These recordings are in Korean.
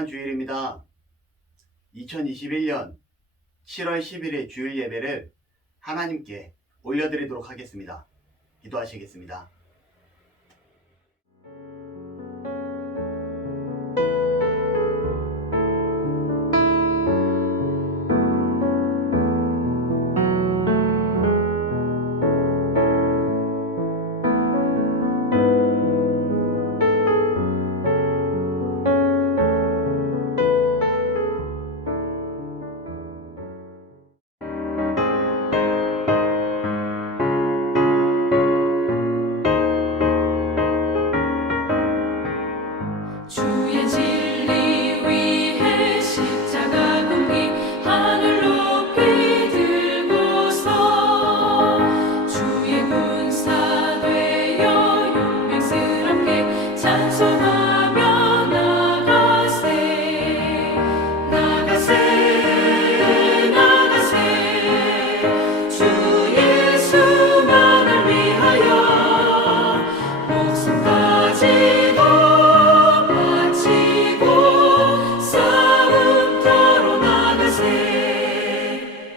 거룩한 주일입니다. 2021년 7월 10일의 주일 예배를 하나님께 올려드리도록 하겠습니다. 기도하시겠습니다. 주의 진리 위에 십자가 금기 하늘 높이 들고서 주의 군사 되어 용맹스럽게 찬송하며 나가세 나가세 나가세 주 예수만을 위하여 목숨까지도 싸움터로 나가세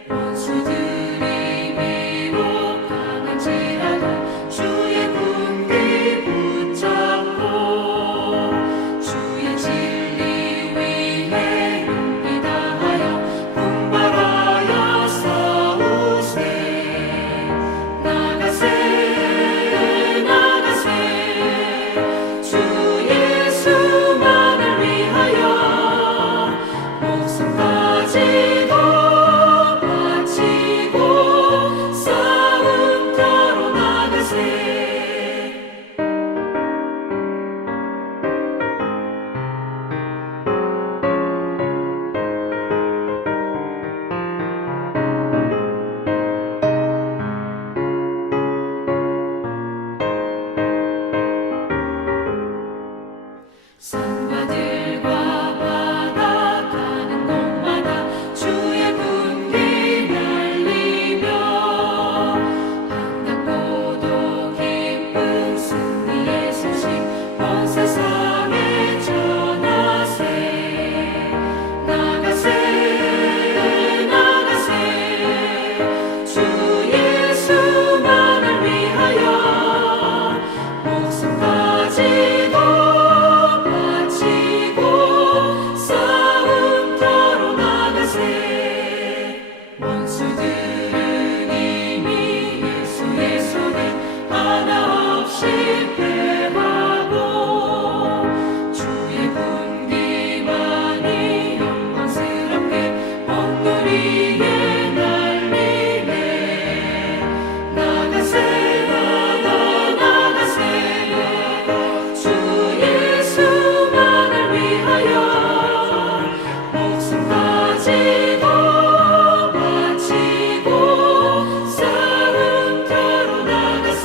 원수들이 비록 강한지라도 주의 군기 붙잡고 주의 진리 위에 용기 다하여 분발하여 싸우세 나가세 나가세 주 예수만을 위하여 목숨까지도 바치고 싸움터로 나가세 산과들과 바다 가는 곳마다 주의 군기 날리며 한낮고도 기쁜 승리의 소식 온 세상에 전하세 나가세 나가세 주 예수만을 위하여 목숨까지도 바치고 싸움터로 나가세 원수들은 이미 예수의 손에 하나 없이 패하고 주의 군기만이 영광스럽게 온 누리에 날리네 나가세 나가세 주 예수만을 위하여 목숨까지도 바치고 싸움터로 나가세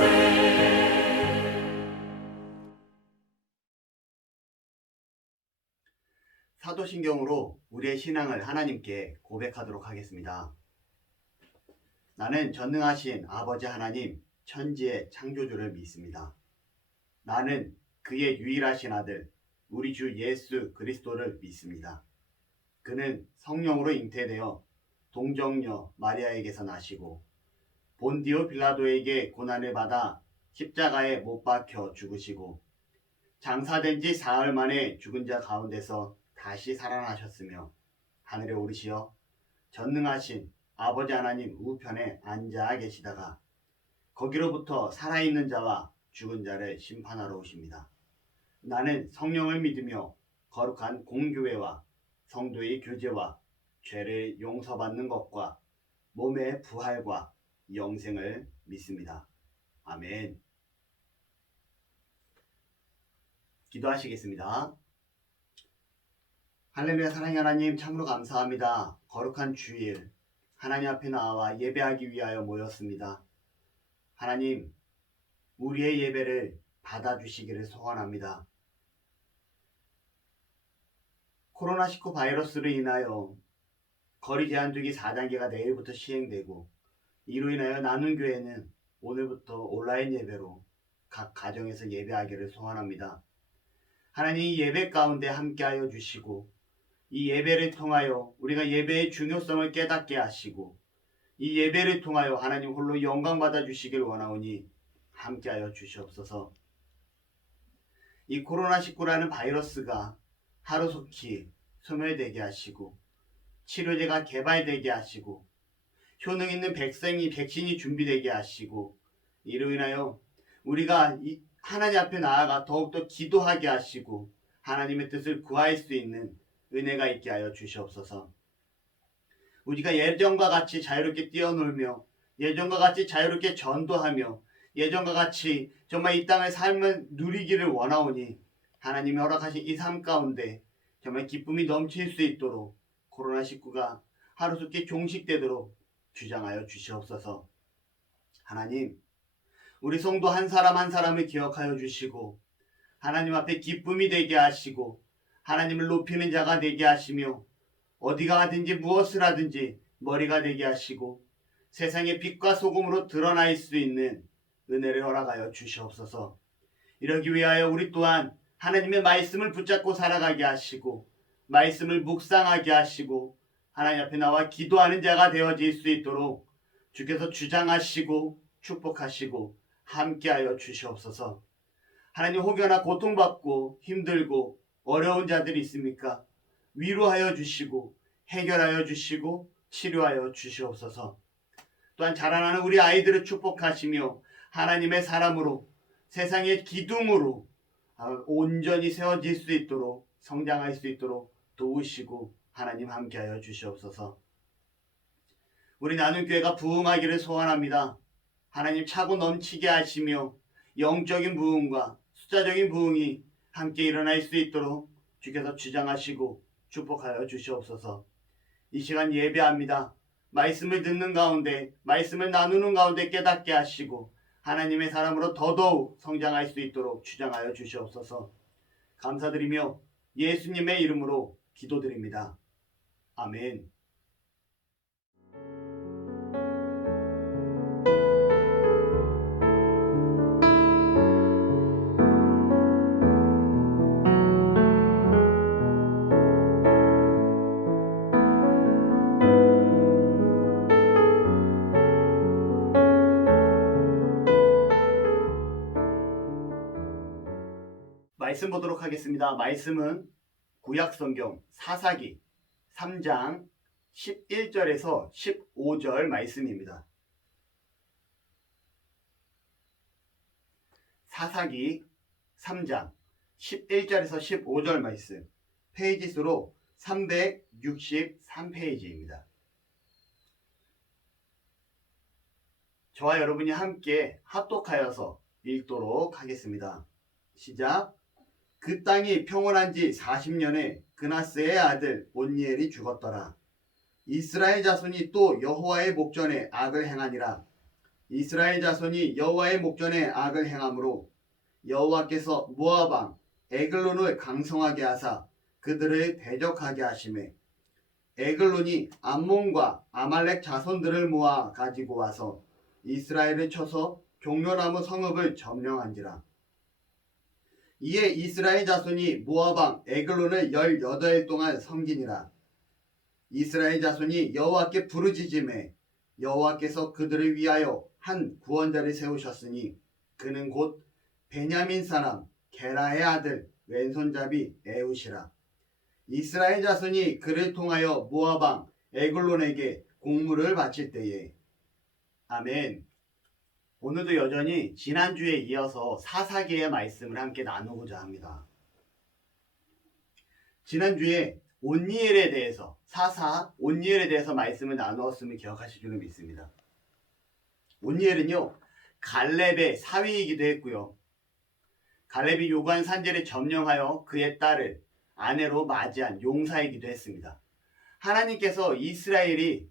사도신경으로 우리의 신앙을 하나님께 고백하도록 하겠습니다. 나는 전능하신 아버지 하나님 천지의 창조주를 믿습니다. 나는 그의 유일하신 아들 우리 주 예수 그리스도를 믿습니다. 그는 성령으로 잉태되어 동정녀 마리아에게서 나시고 본디오 빌라도에게 고난을 받아 십자가에 못 박혀 죽으시고 장사된 지 사흘 만에 죽은 자 가운데서 다시 살아나셨으며 하늘에 오르시어 전능하신 아버지 하나님 우편에 앉아 계시다가 거기로부터 살아있는 자와 죽은 자를 심판하러 오십니다. 나는 성령을 믿으며 거룩한 공교회와 성도의 교제와 죄를 용서받는 것과 몸의 부활과 영생을 믿습니다. 아멘. 기도하시겠습니다. 할렐루야. 사랑의 하나님 참으로 감사합니다. 거룩한 주일 하나님 앞에 나와 예배하기 위하여 모였습니다. 하나님, 우리의 예배를 받아주시기를 소원합니다. 코로나19 바이러스로 인하여 거리 제한주기 4단계가 내일부터 시행되고 이로 인하여 나눔교회는 오늘부터 온라인 예배로 각 가정에서 예배하기를 소원합니다. 하나님 예배 가운데 함께하여 주시고 이 예배를 통하여 우리가 예배의 중요성을 깨닫게 하시고 이 예배를 통하여 하나님 홀로 영광 받아 주시길 원하오니 함께하여 주시옵소서. 이 코로나19라는 바이러스가 하루속히 소멸되게 하시고 치료제가 개발되게 하시고 효능 있는 백신이 준비되게 하시고 이로 인하여 우리가 하나님 앞에 나아가 더욱더 기도하게 하시고 하나님의 뜻을 구할 수 있는 은혜가 있게 하여 주시옵소서. 우리가 예전과 같이 자유롭게 뛰어놀며 예전과 같이 자유롭게 전도하며 예전과 같이 정말 이 땅의 삶을 누리기를 원하오니 하나님이 허락하신 이 삶 가운데 정말 기쁨이 넘칠 수 있도록 코로나19가 하루속히 종식되도록 주장하여 주시옵소서. 하나님, 우리 성도 한 사람 한 사람을 기억하여 주시고 하나님 앞에 기쁨이 되게 하시고 하나님을 높이는 자가 되게 하시며 어디가 가든지 무엇을 하든지 머리가 되게 하시고 세상의 빛과 소금으로 드러날 수 있는 은혜를 허락하여 주시옵소서. 이러기 위하여 우리 또한 하나님의 말씀을 붙잡고 살아가게 하시고 말씀을 묵상하게 하시고 하나님 앞에 나와 기도하는 자가 되어질 수 있도록 주께서 주장하시고 축복하시고 함께하여 주시옵소서. 하나님, 혹여나 고통받고 힘들고 어려운 자들이 있습니까? 위로하여 주시고 해결하여 주시고 치료하여 주시옵소서. 또한 자라나는 우리 아이들을 축복하시며 하나님의 사람으로 세상의 기둥으로 온전히 세워질 수 있도록 성장할 수 있도록 도우시고 하나님 함께하여 주시옵소서. 우리 나눔교회가 부흥하기를 소원합니다. 하나님 차고 넘치게 하시며 영적인 부흥과 숫자적인 부흥이 함께 일어날 수 있도록 주께서 주장하시고 축복하여 주시옵소서. 이 시간 예배합니다. 말씀을 듣는 가운데 말씀을 나누는 가운데 깨닫게 하시고 하나님의 사람으로 더더욱 성장할 수 있도록 주장하여 주시옵소서. 감사드리며 예수님의 이름으로 기도드립니다. 아멘. 말씀 보도록 하겠습니다. 말씀은 구약성경 사사기 3장 11절에서 15절 말씀입니다. 사사기 3장 11절에서 15절 말씀, 페이지 수로 363페이지입니다. 저와 여러분이 함께 합독하여서 읽도록 하겠습니다. 시작. 그 땅이 평온한 지 40년에 그나스의 아들 온니엘이 죽었더라. 이스라엘 자손이 또 여호와의 목전에 악을 행하니라. 이스라엘 자손이 여호와의 목전에 악을 행함으로 여호와께서 모압 왕 에글론을 강성하게 하사 그들을 대적하게 하시매 에글론이 암몬과 아말렉 자손들을 모아 가지고 와서 이스라엘을 쳐서 종려나무 성읍을 점령한지라. 이에 이스라엘 자손이 모압 왕 에글론을 18일 동안 섬기니라. 이스라엘 자손이 여호와께 부르짖음에 여호와께서 그들을 위하여 한 구원자를 세우셨으니 그는 곧 베냐민 사람 게라의 아들 왼손잡이 에훗이라. 이스라엘 자손이 그를 통하여 모압 왕 에글론에게 공물을 바칠 때에. 아멘. 오늘도 여전히 지난주에 이어서 사사기의 말씀을 함께 나누고자 합니다. 지난주에 온니엘에 대해서 온니엘에 대해서 말씀을 나누었음을 기억하실 줄은 믿습니다. 온니엘은요, 갈렙의 사위이기도 했고요. 갈렙이 요구한 산지를 점령하여 그의 딸을 아내로 맞이한 용사이기도 했습니다. 하나님께서 이스라엘이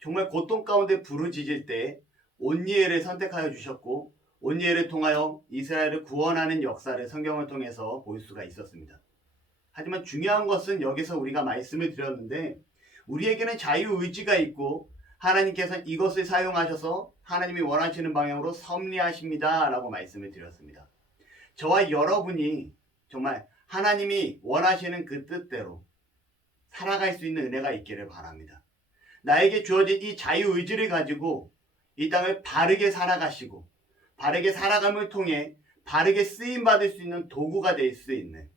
정말 고통 가운데 부르짖을 때 온니엘을 선택하여 주셨고 온니엘을 통하여 이스라엘을 구원하는 역사를 성경을 통해서 볼 수가 있었습니다. 하지만 중요한 것은 여기서 우리가 말씀을 드렸는데 우리에게는 자유의지가 있고 하나님께서 이것을 사용하셔서 하나님이 원하시는 방향으로 섭리하십니다 라고 말씀을 드렸습니다. 저와 여러분이 정말 하나님이 원하시는 그 뜻대로 살아갈 수 있는 은혜가 있기를 바랍니다. 나에게 주어진 이 자유의지를 가지고 이 땅을 바르게 살아가시고 바르게 살아감을 통해 바르게 쓰임받을 수 있는 도구가 될 수 있는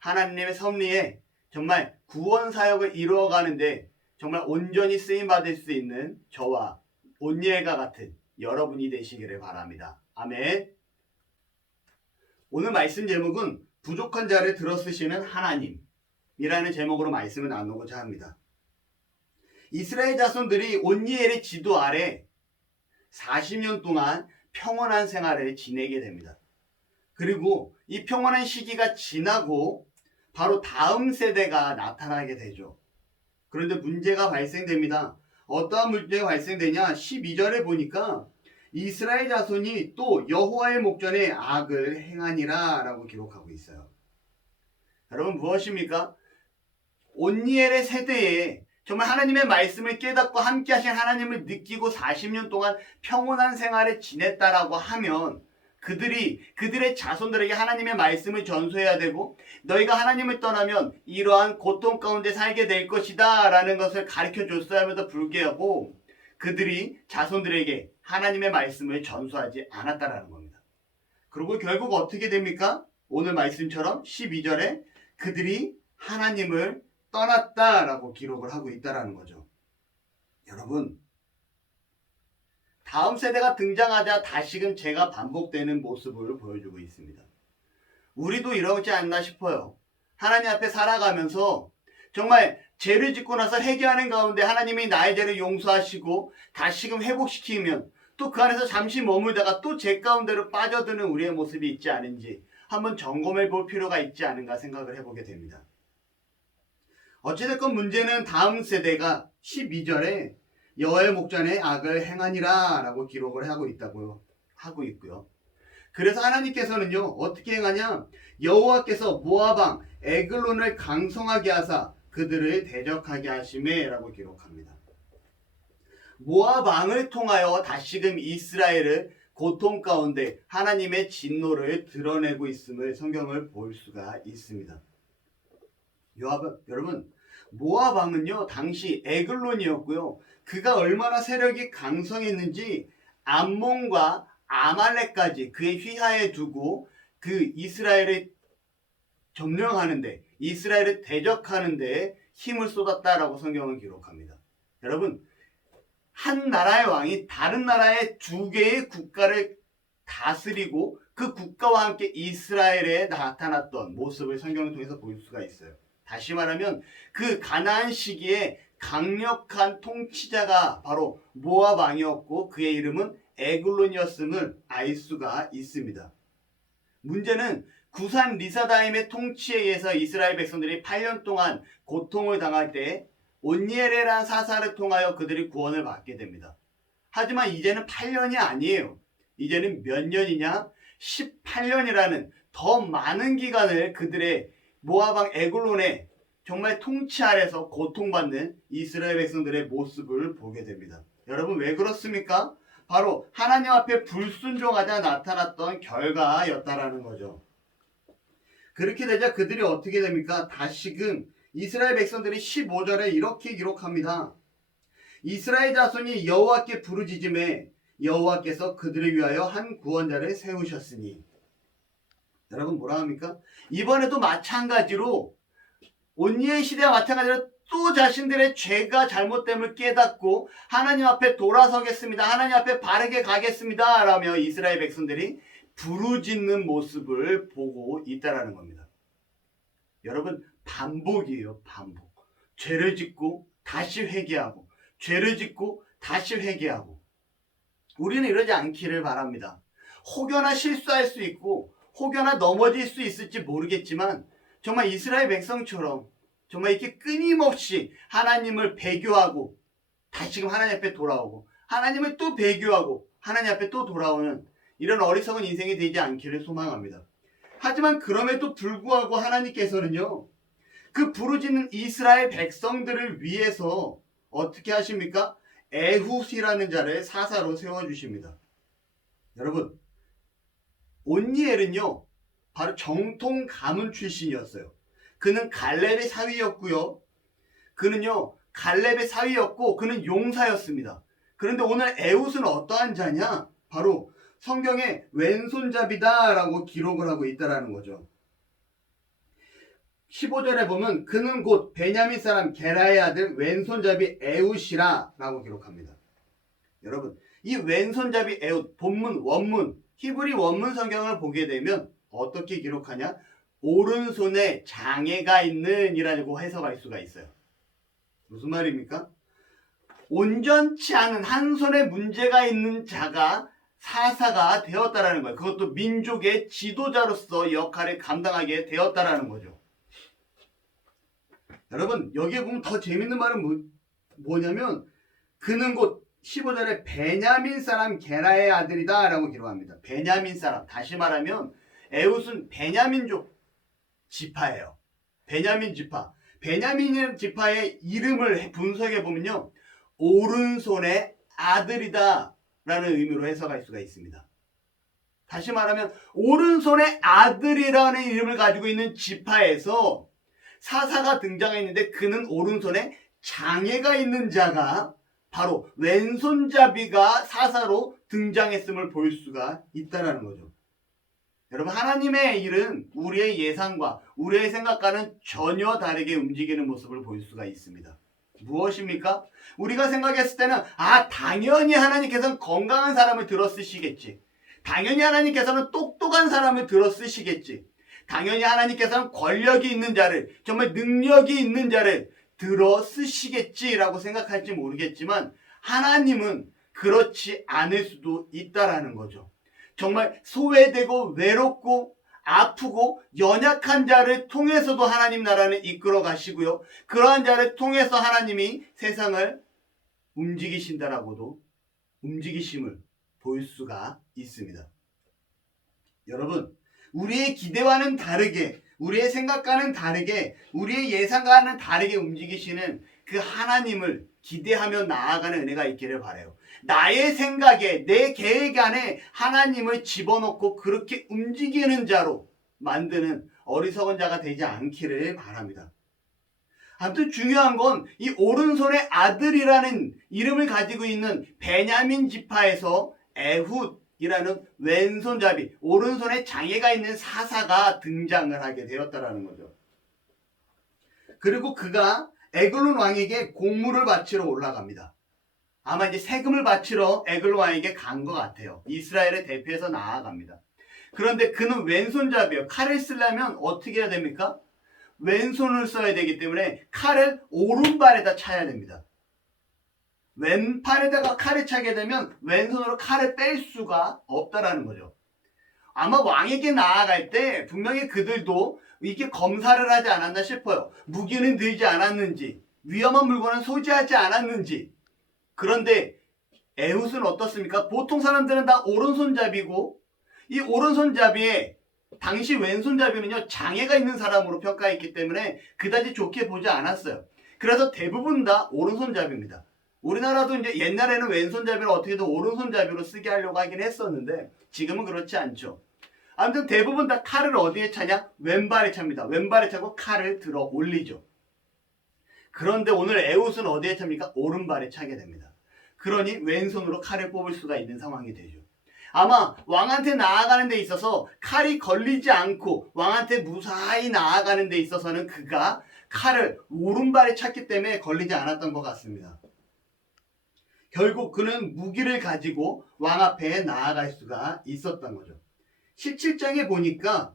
하나님의 섭리에 정말 구원 사역을 이루어가는데 정말 온전히 쓰임받을 수 있는 저와 온니엘과 같은 여러분이 되시기를 바랍니다. 아멘. 오늘 말씀 제목은 부족한 자를 들어쓰시는 하나님이라는 제목으로 말씀을 나누고자 합니다. 이스라엘 자손들이 온니엘의 지도 아래 40년 동안 평온한 생활을 지내게 됩니다. 그리고 이 평온한 시기가 지나고 바로 다음 세대가 나타나게 되죠. 그런데 문제가 발생됩니다. 어떠한 문제가 발생되냐? 12절에 보니까 이스라엘 자손이 또 여호와의 목전에 악을 행하니라 라고 기록하고 있어요. 여러분 무엇입니까? 온니엘의 세대에 정말 하나님의 말씀을 깨닫고 함께 하신 하나님을 느끼고 40년 동안 평온한 생활을 지냈다라고 하면 그들의 자손들에게 하나님의 말씀을 전수해야 되고 너희가 하나님을 떠나면 이러한 고통 가운데 살게 될 것이다 라는 것을 가르쳐 줬어야 함에도 불구하고 그들이 자손들에게 하나님의 말씀을 전수하지 않았다라는 겁니다. 그리고 결국 어떻게 됩니까? 오늘 말씀처럼 12절에 그들이 하나님을 떠났다라고 기록을 하고 있다라는 거죠. 여러분, 다음 세대가 등장하자 다시금 죄가 반복되는 모습을 보여주고 있습니다. 우리도 이러지 않나 싶어요. 하나님 앞에 살아가면서 정말 죄를 짓고 나서 회개하는 가운데 하나님이 나의 죄를 용서하시고 다시금 회복시키면 또 그 안에서 잠시 머물다가 또 죄 가운데로 빠져드는 우리의 모습이 있지 않은지 한번 점검해 볼 필요가 있지 않은가 생각을 해보게 됩니다. 어찌됐건 문제는 다음 세대가 12절에 여호와의 목전에 악을 행하니라 라고 기록을 하고 있고요. 그래서 하나님께서는요 어떻게 행하냐? 여호와께서 모압 왕 에글론을 강성하게 하사 그들을 대적하게 하시매 라고 기록합니다. 모압 왕을 통하여 다시금 이스라엘을 고통 가운데 하나님의 진노를 드러내고 있음을 성경을 볼 수가 있습니다. 여러분 모압 왕은요 당시 에글론이었고요. 그가 얼마나 세력이 강성했는지 암몬과 아말렉까지 그의 휘하에 두고 그 이스라엘을 점령하는데 이스라엘을 대적하는데 힘을 쏟았다라고 성경은 기록합니다. 여러분 한 나라의 왕이 다른 나라의 두 개의 국가를 다스리고 그 국가와 함께 이스라엘에 나타났던 모습을 성경을 통해서 볼 수가 있어요. 다시 말하면 그 가나안 시기에 강력한 통치자가 바로 모압 왕이었고 그의 이름은 에글론이었음을 알 수가 있습니다. 문제는 구산 리사다임의 통치에 의해서 이스라엘 백성들이 8년 동안 고통을 당할 때 온니엘이라는 사사를 통하여 그들이 구원을 받게 됩니다. 하지만 이제는 8년이 아니에요. 이제는 몇 년이냐? 18년이라는 더 많은 기간을 그들의 모압 왕 에글론의 정말 통치 아래서 고통받는 이스라엘 백성들의 모습을 보게 됩니다. 여러분 왜 그렇습니까? 바로 하나님 앞에 불순종하자 나타났던 결과였다라는 거죠. 그렇게 되자 그들이 어떻게 됩니까? 다시금 이스라엘 백성들이 15절에 이렇게 기록합니다. 이스라엘 자손이 여호와께 부르짖음에 여호와께서 그들을 위하여 한 구원자를 세우셨으니. 여러분 뭐라 합니까? 이번에도 마찬가지로 온니엘 시대와 마찬가지로 또 자신들의 죄가 잘못됨을 깨닫고 하나님 앞에 돌아서겠습니다. 하나님 앞에 바르게 가겠습니다. 라며 이스라엘 백성들이 부르짖는 모습을 보고 있다라는 겁니다. 여러분 반복이에요. 반복. 죄를 짓고 다시 회개하고 죄를 짓고 다시 회개하고 우리는 이러지 않기를 바랍니다. 혹여나 실수할 수 있고 혹여나 넘어질 수 있을지 모르겠지만 정말 이스라엘 백성처럼 정말 이렇게 끊임없이 하나님을 배교하고 다시금 하나님 앞에 돌아오고 하나님을 또 배교하고 하나님 앞에 또 돌아오는 이런 어리석은 인생이 되지 않기를 소망합니다. 하지만 그럼에도 불구하고 하나님께서는요 그 부르짖는 이스라엘 백성들을 위해서 어떻게 하십니까? 에훗이라는 자를 사사로 세워주십니다. 여러분 온니엘은요 바로 정통 가문 출신이었어요. 그는 갈렙의 사위였고요. 그는요 갈렙의 사위였고 그는 용사였습니다. 그런데 오늘 에훗은 어떠한 자냐? 바로 성경에 왼손잡이다 라고 기록을 하고 있다라는 거죠. 15절에 보면 그는 곧 베냐민 사람 게라의 아들 왼손잡이 에훗이라 라고 기록합니다. 여러분 이 왼손잡이 에훗 본문 원문 히브리 원문 성경을 보게 되면 어떻게 기록하냐? 오른손에 장애가 있는 이라고 해석할 수가 있어요. 무슨 말입니까? 온전치 않은 한 손에 문제가 있는 자가 사사가 되었다라는 거예요. 그것도 민족의 지도자로서 역할을 감당하게 되었다라는 거죠. 여러분 여기에 보면 더 재밌는 말은 뭐냐면 그는 곧 15절에 베냐민 사람 게라의 아들이다 라고 기록합니다. 베냐민 사람, 다시 말하면 에훗은 베냐민족 지파예요. 베냐민 지파. 베냐민 지파의 이름을 분석해 보면요 오른손의 아들이다 라는 의미로 해석할 수가 있습니다. 다시 말하면 오른손의 아들이라는 이름을 가지고 있는 지파에서 사사가 등장했는데 그는 오른손에 장애가 있는 자가 바로 왼손잡이가 사사로 등장했음을 볼 수가 있다는 거죠. 여러분 하나님의 일은 우리의 예상과 우리의 생각과는 전혀 다르게 움직이는 모습을 볼 수가 있습니다. 무엇입니까? 우리가 생각했을 때는 당연히 하나님께서는 건강한 사람을 들어 쓰시겠지. 당연히 하나님께서는 똑똑한 사람을 들어 쓰시겠지. 당연히 하나님께서는 권력이 있는 자를, 정말 능력이 있는 자를 들어 쓰시겠지라고 생각할지 모르겠지만 하나님은 그렇지 않을 수도 있다라는 거죠. 정말 소외되고 외롭고 아프고 연약한 자를 통해서도 하나님 나라는 이끌어 가시고요. 그러한 자를 통해서 하나님이 세상을 움직이신다라고도 움직이심을 볼 수가 있습니다. 여러분, 우리의 기대와는 다르게, 우리의 생각과는 다르게, 우리의 예상과는 다르게 움직이시는 그 하나님을 기대하며 나아가는 은혜가 있기를 바라요. 나의 생각에, 내 계획 안에 하나님을 집어넣고 그렇게 움직이는 자로 만드는 어리석은 자가 되지 않기를 바랍니다. 아무튼 중요한 건 이 오른손의 아들이라는 이름을 가지고 있는 베냐민 지파에서 에훗이라는 왼손잡이, 오른손에 장애가 있는 사사가 등장을 하게 되었다라는 거죠. 그리고 그가 에글론 왕에게 공물을 바치러 올라갑니다. 아마 이제 세금을 바치러 에글론 왕에게 간 것 같아요. 이스라엘의 대표에서 나아갑니다. 그런데 그는 왼손잡이에요. 칼을 쓰려면 어떻게 해야 됩니까? 왼손을 써야 되기 때문에 칼을 오른발에다 차야 됩니다. 왼팔에다가 칼을 차게 되면 왼손으로 칼을 뺄 수가 없다라는 거죠. 아마 왕에게 나아갈 때 분명히 그들도 이게 검사를 하지 않았나 싶어요. 무기는 들지 않았는지, 위험한 물건은 소지하지 않았는지. 그런데 에훗은 어떻습니까? 보통 사람들은 다 오른손잡이고 이 오른손잡이에 당시 왼손잡이는요 장애가 있는 사람으로 평가했기 때문에 그다지 좋게 보지 않았어요. 그래서 대부분 다 오른손잡이입니다. 우리나라도 이제 옛날에는 왼손잡이를 어떻게든 오른손잡이로 쓰게 하려고 하긴 했었는데 지금은 그렇지 않죠. 아무튼 대부분 다 칼을 어디에 차냐? 왼발에 찹니다. 왼발에 차고 칼을 들어 올리죠. 그런데 오늘 에훗은 어디에 찹니까? 오른발에 차게 됩니다. 그러니 왼손으로 칼을 뽑을 수가 있는 상황이 되죠. 아마 왕한테 나아가는 데 있어서 칼이 걸리지 않고 왕한테 무사히 나아가는 데 있어서는 그가 칼을 오른발에 찼기 때문에 걸리지 않았던 것 같습니다. 결국 그는 무기를 가지고 왕 앞에 나아갈 수가 있었던 거죠. 17장에 보니까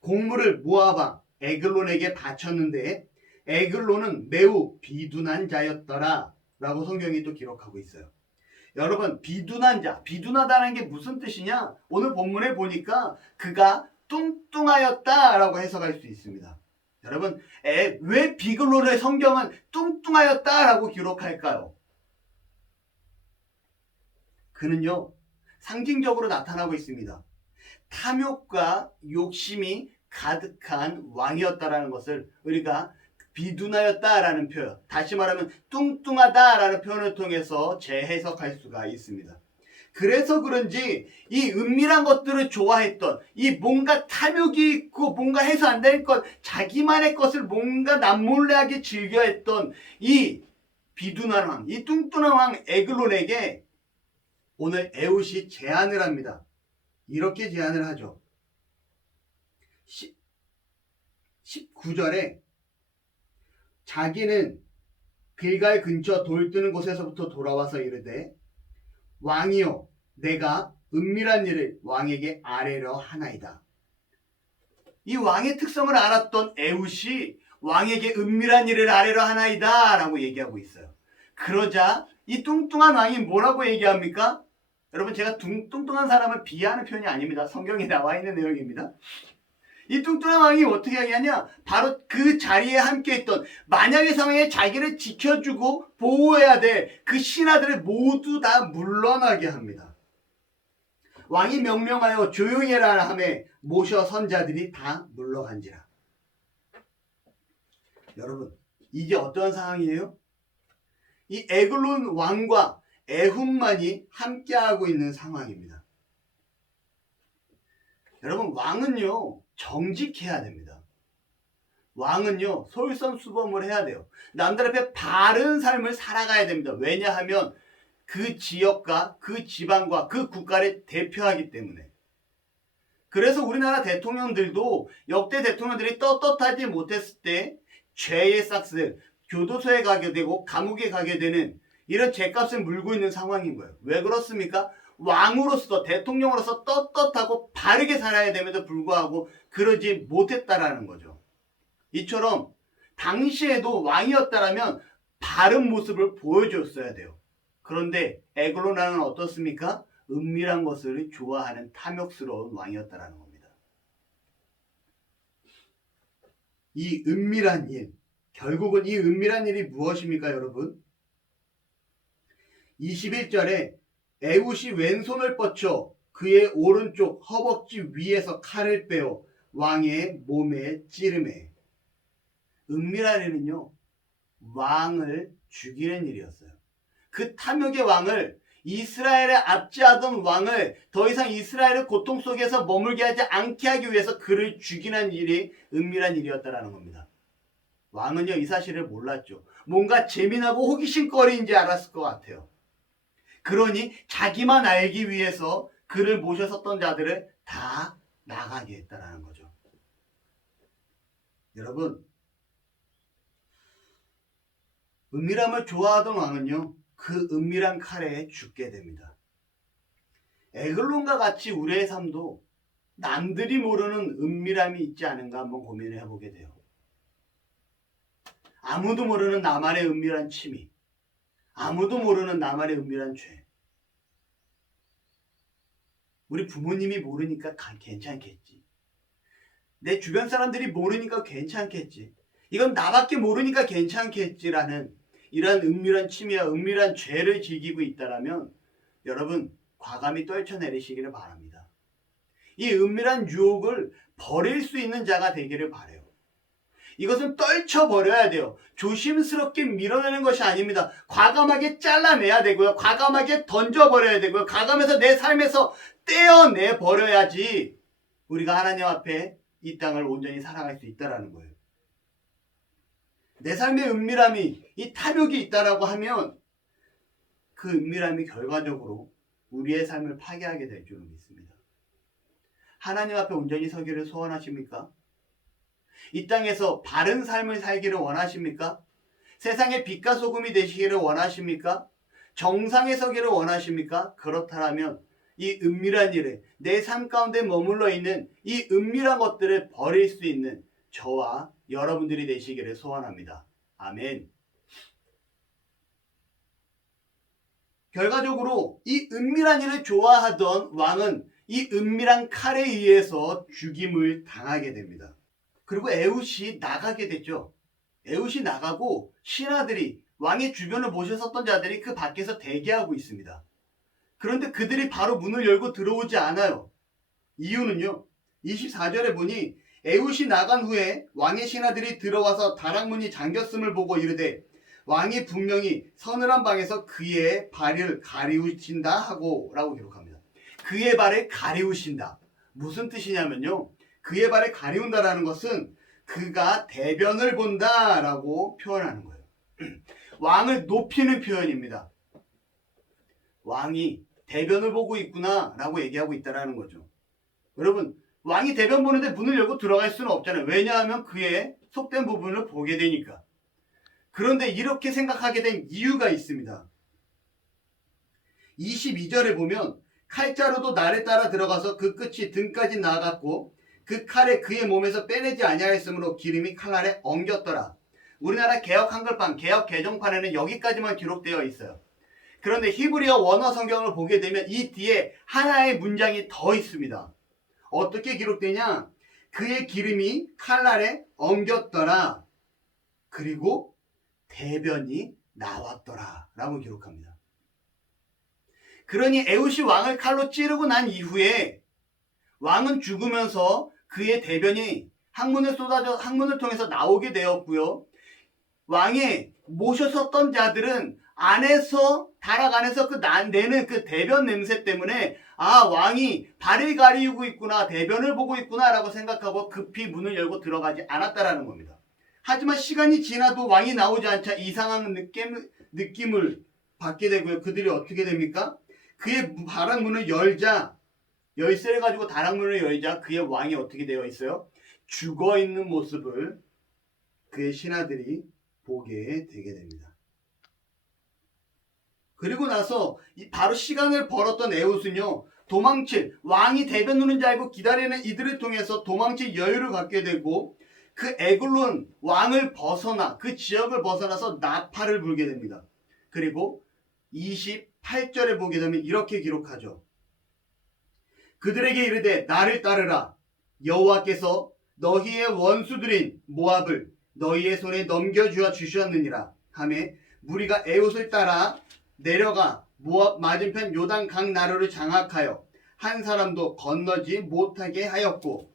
공물을 모압 에글론에게 바쳤는데 에글론은 매우 비둔한 자였더라 라고 성경이 또 기록하고 있어요. 여러분, 비둔한 자, 비둔하다는 게 무슨 뜻이냐? 오늘 본문에 보니까 그가 뚱뚱하였다 라고 해석할 수 있습니다. 여러분, 왜 비글론의 성경은 뚱뚱하였다 라고 기록할까요? 그는요 상징적으로 나타나고 있습니다. 탐욕과 욕심이 가득한 왕이었다라는 것을 우리가 비둔하였다라는 표현, 다시 말하면 뚱뚱하다라는 표현을 통해서 재해석할 수가 있습니다. 그래서 그런지 이 은밀한 것들을 좋아했던, 이 뭔가 탐욕이 있고 뭔가 해서 안 될 것, 자기만의 것을 뭔가 남몰래하게 즐겨했던 이 비둔한 왕, 이 뚱뚱한 왕 에글론에게 오늘 에훗이 제안을 합니다. 이렇게 제안을 하죠. 19절에 자기는 길갈 근처 돌 뜨는 곳에서부터 돌아와서 이르되 왕이여 내가 은밀한 일을 왕에게 아뢰려 하나이다. 이 왕의 특성을 알았던 에훗이 왕에게 은밀한 일을 아뢰려 하나이다 라고 얘기하고 있어요. 그러자 이 뚱뚱한 왕이 뭐라고 얘기합니까? 여러분, 제가 뚱뚱한 사람을 비하하는 표현이 아닙니다. 성경에 나와 있는 내용입니다. 이 뚱뚱한 왕이 어떻게 얘기하냐? 바로 그 자리에 함께 있던, 만약의 상황에 자기를 지켜주고 보호해야 될 그 신하들을 모두 다 물러나게 합니다. 왕이 명령하여 조용히 해라 하매 모셔 선자들이 다 물러간지라. 여러분, 이게 어떠한 상황이에요? 이 에글론 왕과 에훗만이 함께하고 있는 상황입니다. 여러분, 왕은요 정직해야 됩니다. 왕은요 솔선수범을 해야 돼요. 남들 앞에 바른 삶을 살아가야 됩니다. 왜냐하면 그 지역과 그 지방과 그 국가를 대표하기 때문에. 그래서 우리나라 대통령들도 역대 대통령들이 떳떳하지 못했을 때 죄의 싹스, 교도소에 가게 되고 감옥에 가게 되는 이런 죄값을 물고 있는 상황인 거예요. 왜 그렇습니까? 왕으로서, 대통령으로서 떳떳하고 바르게 살아야 됨에도 불구하고 그러지 못했다라는 거죠. 이처럼 당시에도 왕이었다라면 바른 모습을 보여줬어야 돼요. 그런데 에글론 왕은 어떻습니까? 은밀한 것을 좋아하는 탐욕스러운 왕이었다라는 겁니다. 이 은밀한 일, 결국은 이 은밀한 일이 무엇입니까, 여러분? 21절에 에훗이 왼손을 뻗쳐 그의 오른쪽 허벅지 위에서 칼을 빼어 왕의 몸에 찌르매. 은밀한 일은요, 왕을 죽이는 일이었어요. 그 탐욕의 왕을, 이스라엘에 압제하던 왕을 더 이상 이스라엘의 고통 속에서 머물게 하지 않게 하기 위해서 그를 죽이는 일이 은밀한 일이었다라는 겁니다. 왕은요 이 사실을 몰랐죠. 뭔가 재미나고 호기심거리인지 알았을 것 같아요. 그러니 자기만 알기 위해서 그를 모셔섰던 자들을 다 나가게 했다라는 거죠. 여러분, 은밀함을 좋아하던 왕은요 그 은밀한 칼에 죽게 됩니다. 에글론과 같이 우리의 삶도 남들이 모르는 은밀함이 있지 않은가 한번 고민을 해보게 돼요. 아무도 모르는 나만의 은밀한 취미, 아무도 모르는 나만의 은밀한 죄. 우리 부모님이 모르니까 괜찮겠지. 내 주변 사람들이 모르니까 괜찮겠지. 이건 나밖에 모르니까 괜찮겠지라는 이런 은밀한 취미와 은밀한 죄를 즐기고 있다라면 여러분 과감히 떨쳐내리시기를 바랍니다. 이 은밀한 유혹을 버릴 수 있는 자가 되기를 바라요. 이것은 떨쳐버려야 돼요. 조심스럽게 밀어내는 것이 아닙니다. 과감하게 잘라내야 되고요. 과감하게 던져버려야 되고요. 과감해서 내 삶에서 떼어내버려야지 우리가 하나님 앞에 이 땅을 온전히 살아갈 수 있다는 거예요. 내 삶의 은밀함이, 이 탐욕이 있다라고 하면 그 은밀함이 결과적으로 우리의 삶을 파괴하게 될 줄을 믿습니다. 하나님 앞에 온전히 서기를 소원하십니까? 이 땅에서 바른 삶을 살기를 원하십니까? 세상의 빛과 소금이 되시기를 원하십니까? 정상에 서기를 원하십니까? 그렇다면 이 은밀한 일을, 내 삶 가운데 머물러 있는 이 은밀한 것들을 버릴 수 있는 저와 여러분들이 되시기를 소원합니다. 아멘. 결과적으로 이 은밀한 일을 좋아하던 왕은 이 은밀한 칼에 의해서 죽임을 당하게 됩니다. 그리고 에훗이 나가게 됐죠. 에훗이 나가고 신하들이, 왕의 주변을 모셔섰던 자들이 그 밖에서 대기하고 있습니다. 그런데 그들이 바로 문을 열고 들어오지 않아요. 이유는요, 24절에 보니 에훗이 나간 후에 왕의 신하들이 들어와서 다락문이 잠겼음을 보고 이르되 왕이 분명히 서늘한 방에서 그의 발을 가리우신다 하고 라고 기록합니다. 그의 발을 가리우신다. 무슨 뜻이냐면요. 그의 발을 가리운다라는 것은 그가 대변을 본다라고 표현하는 거예요. 왕을 높이는 표현입니다. 왕이 대변을 보고 있구나 라고 얘기하고 있다는 거죠. 여러분, 왕이 대변 보는데 문을 열고 들어갈 수는 없잖아요. 왜냐하면 그의 속된 부분을 보게 되니까. 그런데 이렇게 생각하게 된 이유가 있습니다. 22절에 보면 칼자루도 날에 따라 들어가서 그 끝이 등까지 나아갔고 그 칼에 그의 몸에서 빼내지 아니하였으므로 기름이 칼날에 엉겼더라. 우리나라 개역 한글판, 개역 개정판에는 여기까지만 기록되어 있어요. 그런데 히브리어 원어 성경을 보게 되면 이 뒤에 하나의 문장이 더 있습니다. 어떻게 기록되냐? 그의 기름이 칼날에 엉겼더라. 그리고 대변이 나왔더라 라고 기록합니다. 그러니 에훗이 왕을 칼로 찌르고 난 이후에 왕은 죽으면서 그의 대변이 항문을 통해서 나오게 되었고요. 왕의 모셔섰던 자들은 다락 안에서 내는 그 대변 냄새 때문에 왕이 발을 가리우고 있구나, 대변을 보고 있구나 라고 생각하고 급히 문을 열고 들어가지 않았다라는 겁니다. 하지만 시간이 지나도 왕이 나오지 않자 이상한 느낌을 받게 되고요. 그들이 어떻게 됩니까? 그의 다락문을 열쇠를 가지고 다락문을 열자 그의 왕이 어떻게 되어 있어요? 죽어있는 모습을 그의 신하들이 보게 되게 됩니다. 그리고 나서 바로 시간을 벌었던 에훗은요, 왕이 대변 누는 줄 알고 기다리는 이들을 통해서 도망칠 여유를 갖게 되고 그 에글론 왕을 그 지역을 벗어나서 나팔을 불게 됩니다. 그리고 28절에 보게 되면 이렇게 기록하죠. 그들에게 이르되 나를 따르라. 여호와께서 너희의 원수들인 모압을 너희의 손에 넘겨주어 주셨느니라 하매 무리가 에훗을 따라 내려가 모압 맞은편 요단 강 나루를 장악하여 한 사람도 건너지 못하게 하였고,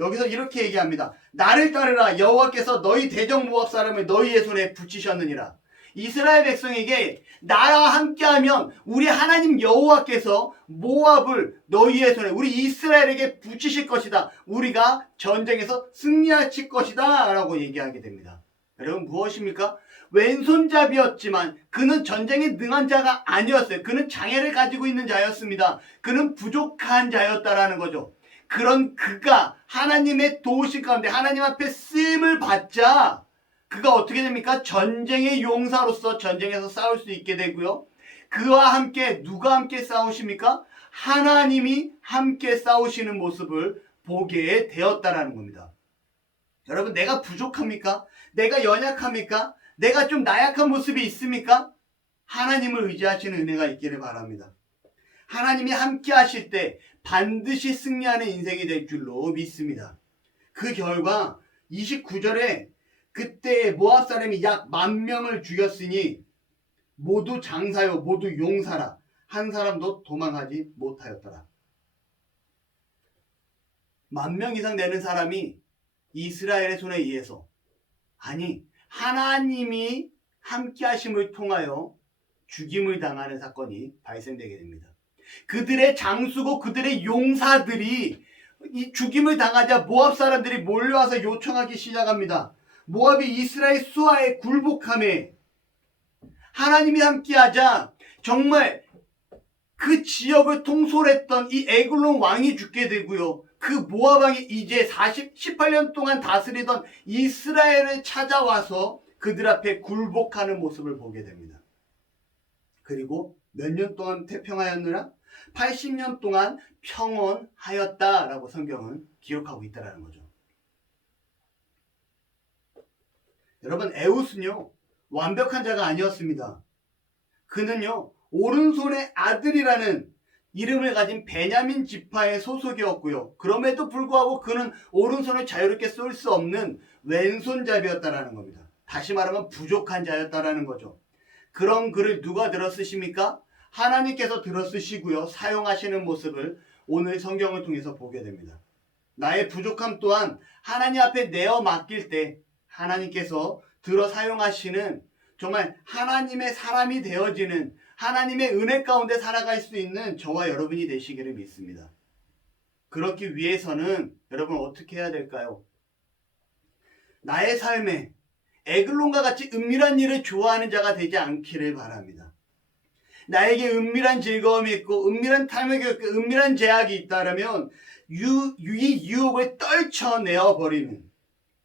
여기서 이렇게 얘기합니다. 나를 따르라. 여호와께서 너희 대적 모압 사람을 너희의 손에 붙이셨느니라. 이스라엘 백성에게 나와 함께하면 우리 하나님 여호와께서 모압을 너희의 손에, 우리 이스라엘에게 붙이실 것이다. 우리가 전쟁에서 승리하실 것이다 라고 얘기하게 됩니다. 여러분, 무엇입니까? 왼손잡이였지만 그는 전쟁에 능한 자가 아니었어요. 그는 장애를 가지고 있는 자였습니다. 그는 부족한 자였다라는 거죠. 그런 그가 하나님의 도우심 가운데 하나님 앞에 쓰임을 받자 그가 어떻게 됩니까? 전쟁의 용사로서 전쟁에서 싸울 수 있게 되고요. 그와 함께 누가 함께 싸우십니까? 하나님이 함께 싸우시는 모습을 보게 되었다라는 겁니다. 여러분, 내가 부족합니까? 내가 연약합니까? 내가 좀 나약한 모습이 있습니까? 하나님을 의지하시는 은혜가 있기를 바랍니다. 하나님이 함께 하실 때 반드시 승리하는 인생이 될 줄로 믿습니다. 그 결과 29절에 그때 모압 사람이 약 10,000명을 죽였으니 모두 장사요 모두 용사라. 한 사람도 도망하지 못하였더라. 10,000명 이상 되는 사람이 이스라엘의 손에 의해서, 하나님이 함께 하심을 통하여 죽임을 당하는 사건이 발생되게 됩니다. 그들의 장수고 그들의 용사들이 이 죽임을 당하자 모압 사람들이 몰려와서 요청하기 시작합니다. 모압이 이스라엘 수하에 굴복함에 하나님이 함께하자 정말 그 지역을 통솔했던 이 에글론 왕이 죽게 되고요. 그 모압 왕이 이제 18년 동안 다스리던 이스라엘을 찾아와서 그들 앞에 굴복하는 모습을 보게 됩니다. 그리고 몇 년 동안 태평하였느냐? 80년 동안 평온하였다라고 성경은 기록하고 있다는 거죠. 여러분, 에훗은요 완벽한 자가 아니었습니다. 그는요 오른손의 아들이라는 이름을 가진 베냐민 지파의 소속이었고요. 그럼에도 불구하고 그는 오른손을 자유롭게 쏠 수 없는 왼손잡이였다라는 겁니다. 다시 말하면 부족한 자였다라는 거죠. 그런 그를 누가 들어 쓰십니까? 하나님께서 들어 쓰시고요. 사용하시는 모습을 오늘 성경을 통해서 보게 됩니다. 나의 부족함 또한 하나님 앞에 내어 맡길 때 하나님께서 들어 사용하시는 정말 하나님의 사람이 되어지는, 하나님의 은혜 가운데 살아갈 수 있는 저와 여러분이 되시기를 믿습니다. 그렇기 위해서는 여러분 어떻게 해야 될까요? 나의 삶에 에글론과 같이 은밀한 일을 좋아하는 자가 되지 않기를 바랍니다. 나에게 은밀한 즐거움이 있고 은밀한 탐욕이 있고 은밀한 제약이 있다면 이 유혹을 떨쳐내어 버리는,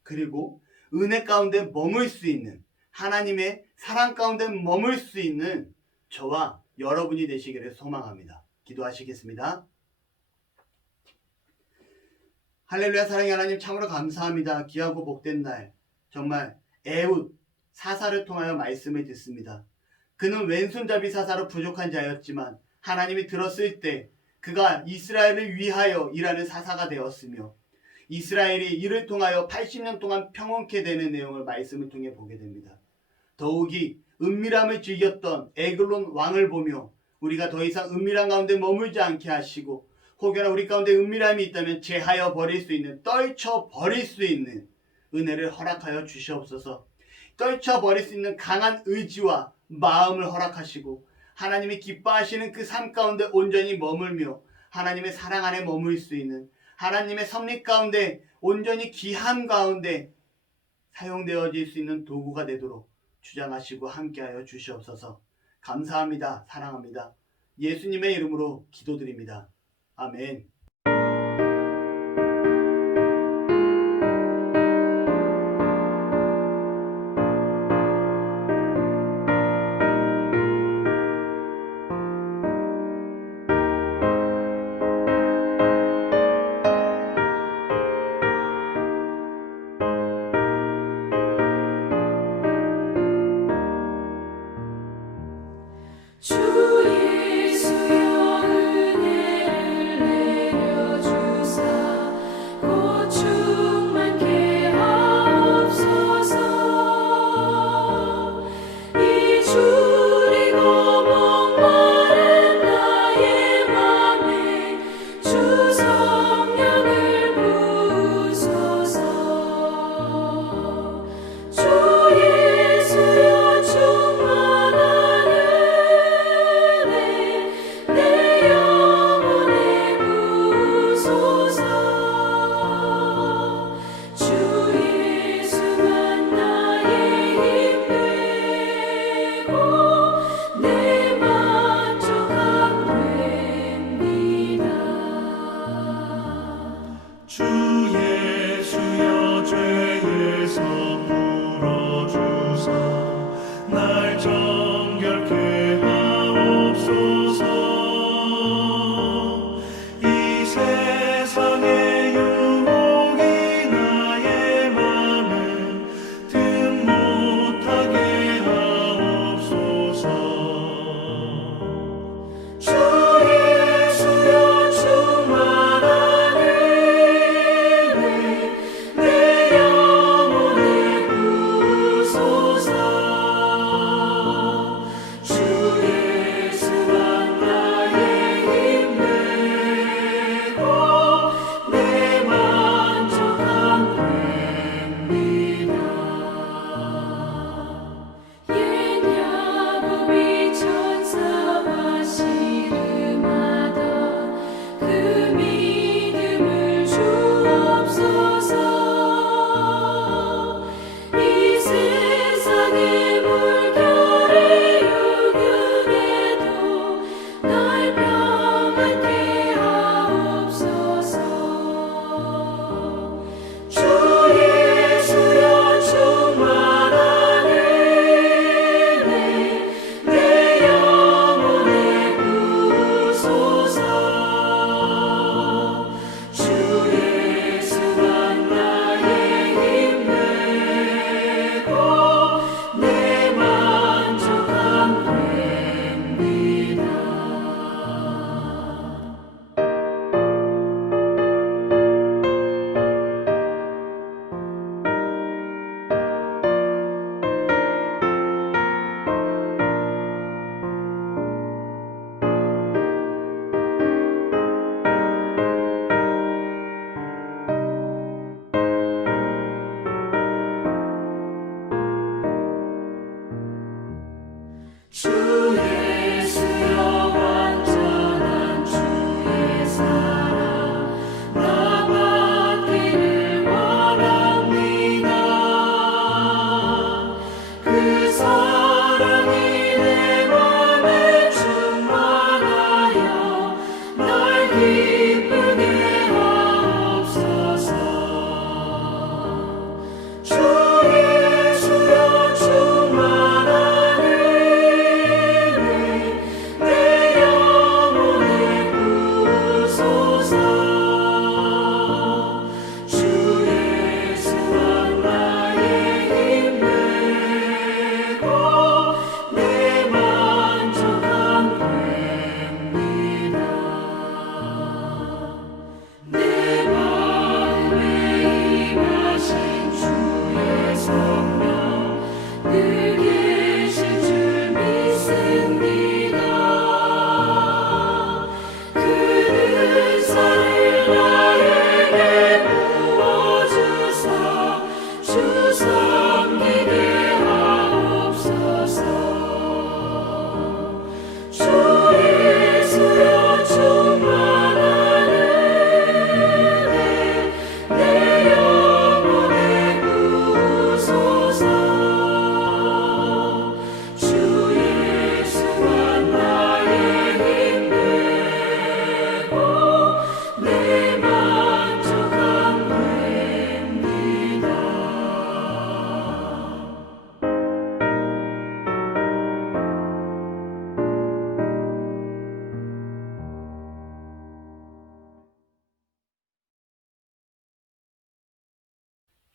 그리고 은혜 가운데 머물 수 있는, 하나님의 사랑 가운데 머물 수 있는 저와 여러분이 되시기를 소망합니다. 기도하시겠습니다. 할렐루야. 사랑의 하나님, 참으로 감사합니다. 귀하고 복된 날, 정말 에훗 사사를 통하여 말씀을 듣습니다. 그는 왼손잡이 사사로 부족한 자였지만 하나님이 들었을 때 그가 이스라엘을 위하여 일하는 사사가 되었으며, 이스라엘이 이를 통하여 80년 동안 평온케 되는 내용을 말씀을 통해 보게 됩니다. 더욱이 은밀함을 즐겼던 에글론 왕을 보며 우리가 더 이상 은밀한 가운데 머물지 않게 하시고, 혹여나 우리 가운데 은밀함이 있다면 제하여 버릴 수 있는, 떨쳐 버릴 수 있는 은혜를 허락하여 주시옵소서. 떨쳐 버릴 수 있는 강한 의지와 마음을 허락하시고, 하나님이 기뻐하시는 그 삶 가운데 온전히 머물며 하나님의 사랑 안에 머물 수 있는, 하나님의 섭리 가운데 온전히 귀함 가운데 사용되어질 수 있는 도구가 되도록 주장하시고 함께하여 주시옵소서. 감사합니다. 사랑합니다. 예수님의 이름으로 기도드립니다. 아멘. 주 예수여 은혜를 내려주사 곧 충만케 하옵소서. 이 줄이고 목마른 나의 맘에 주 성령을 부으소서. 주 예수여 충만한 내 영혼에 부으소서. 주 예수만 나의 힘 되고 내 만족함 됩니다. 주 예수여 죄에서 풀어주사 날 정결케 하옵소서. 이 세상의 유혹이 나의 맘을 든 못하게 하옵소서. 주 예수여 충만한 은혜 내 영혼에 부으소서. 주 예수만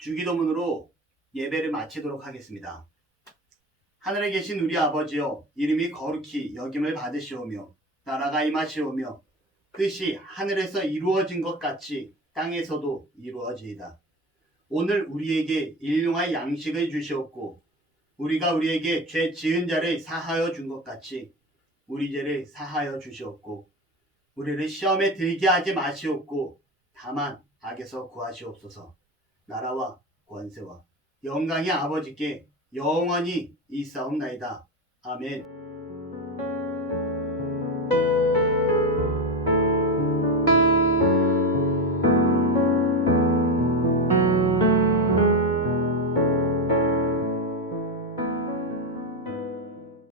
주기도문으로 예배를 마치도록 하겠습니다. 하늘에 계신 우리 아버지여, 이름이 거룩히 여김을 받으시오며 나라가 임하시오며 뜻이 하늘에서 이루어진 것 같이 땅에서도 이루어지이다. 오늘 우리에게 일용할 양식을 주시옵고 우리가 우리에게 죄 지은 자를 사하여 준 것 같이 우리 죄를 사하여 주시옵고 우리를 시험에 들게 하지 마시옵고 다만 악에서 구하시옵소서. 나라와 권세와 영광이 아버지께 영원히 있사옵나이다. 아멘.